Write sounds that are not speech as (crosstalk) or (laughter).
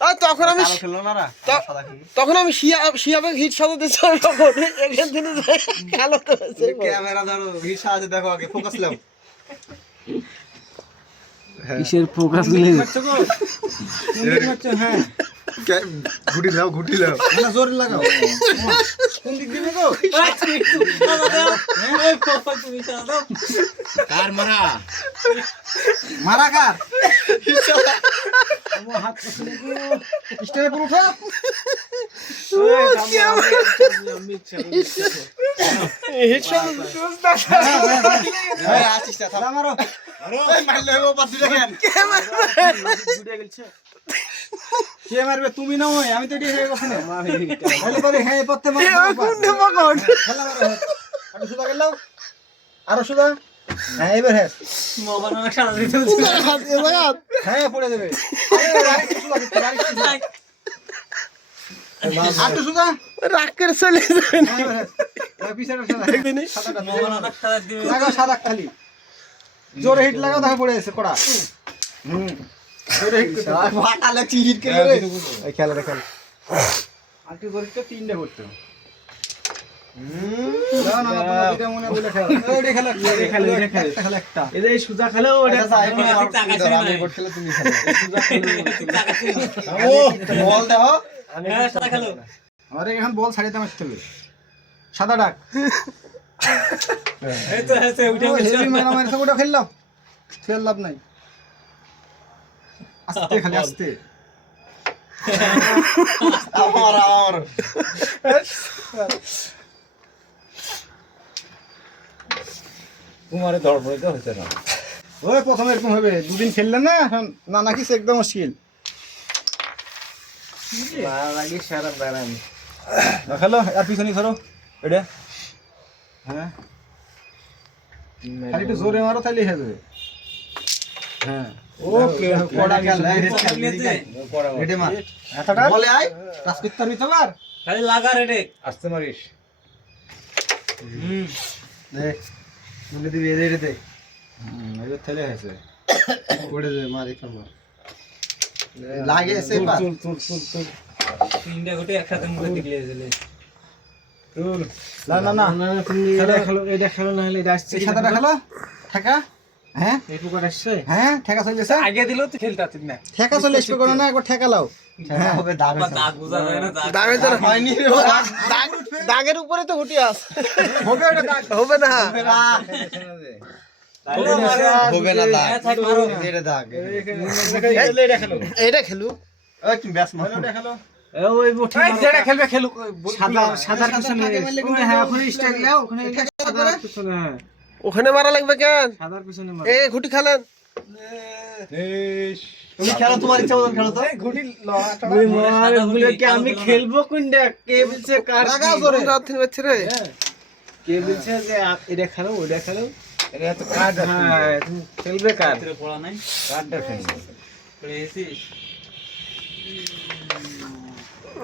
আহ, তখন আমি তখন আমি শিয়া শিয়াবে হিট সাজাতে চাই তখন এখান থেকে যাই, খেলো তো ক্যামেরা ধরো হিট সাজাতে দেখো আগে ফোকাস লাও কিসের ফোকাস মারছো হ্যাঁ। ঘুটি দাও ঘুটি দাও। না জোরে লাগাও। (laughs) কোন দিক দিবে গো (laughs) তুমি চাও কার মারা? মারা কার? হাত পছন্দ পুরো উঠা। হিট সাজাতে এই আসিস না থাম। মারো মারলে ও পাতি দেখেন কে মারবে? তুমি না ওই আমি তো এটি হয়ে গেছি না তাহলে পরে হ্যাঁ পড়তে মারো কোনটা পকড় খেলা মারো আরও সুদা আরও সুদা? হ্যাঁ এবার হ্যাঁ। মোবাইল আমার সারা দিতে হচ্ছে। হাত এ জায়গা হ্যাঁ পড়ে যাবে। আটু সুদা রাগ করে চলে যাবেন পিছনে সাদা? দিবে খালি। জোরে হিট লাগাও দেখো পড়ে আছে কোড়া। হুম। করে খেলা তো তিনটে করতে এখন বল ছাড়িতে মারতে হবে সাদা ডাক ওটা খেললাম। খেল লাভ নাই। আস্তে খালি আস্তে। আমার আমার তোমারে ধরবো এটা হচ্ছে না। ওই প্রথমে এরকম হবে। দুদিন খেললে না? এখন না নাকি একদম মুশকিল লাগে সারা বেড়ান। খেলো আর পিছনে ধরো এটা। হ্যাঁ। খালি একটু জোরে মারো তাহলেই হবে। হ্যাঁ। ওকে কড়া খেল রেডি মার এতটা? বলে আয় টাচ করতে পারবি তো খালি লাগা রে আসতে মারিস হুম। দেখ বলে দিবি এদের দে। হুম এবার থেলে হয়েছে। পড়ে যাবে মার এক নম্বর লাগে এসে পা তুল তুল তুল তুল তিনটা গুটি একসাথে মুখে দিলে দিলে তুল না না না। তুমি খেলো এটা খেলো না হলে এটা আসছে সাদাটা খেলো। ঠেকা হ্যাঁ? হ্যাঁ ঠেকা চলে গেছে। আগে দিলেও তো খেলতে পারতিস না। ঠেকা চলে আসবে করো না একবার ঠেকা লাও। হবে দাগ আবার দাগ বুঝা যায় না দাগ দাগের উপরে তো হুটি আস হবে হবে না। হবে না। দাগ। হ্যাঁ। এটা খেলো এইটা খেলু। ওই তুমি ব্যাস মারো। ওটা খেলো। ওই বঠি যেটা খেলবে খেলুক। সাদা সাদার পিছনে হ্যাঁ ওখানে স্ট্রাইক ওখানে সাদার পিছনে ওখানে মারা লাগবে কেন? সাদার এ ঘুটি খেলেন। আমি খেলব কোনটা কে বলছে কার। রাত রে? হ্যাঁ। কে বলছে যে এটা খেলো ওটা খেলো? এটা তো কার্ড হ্যাঁ তুমি খেলবে কার্ড পড়া নাই কার্ডটা খেলবে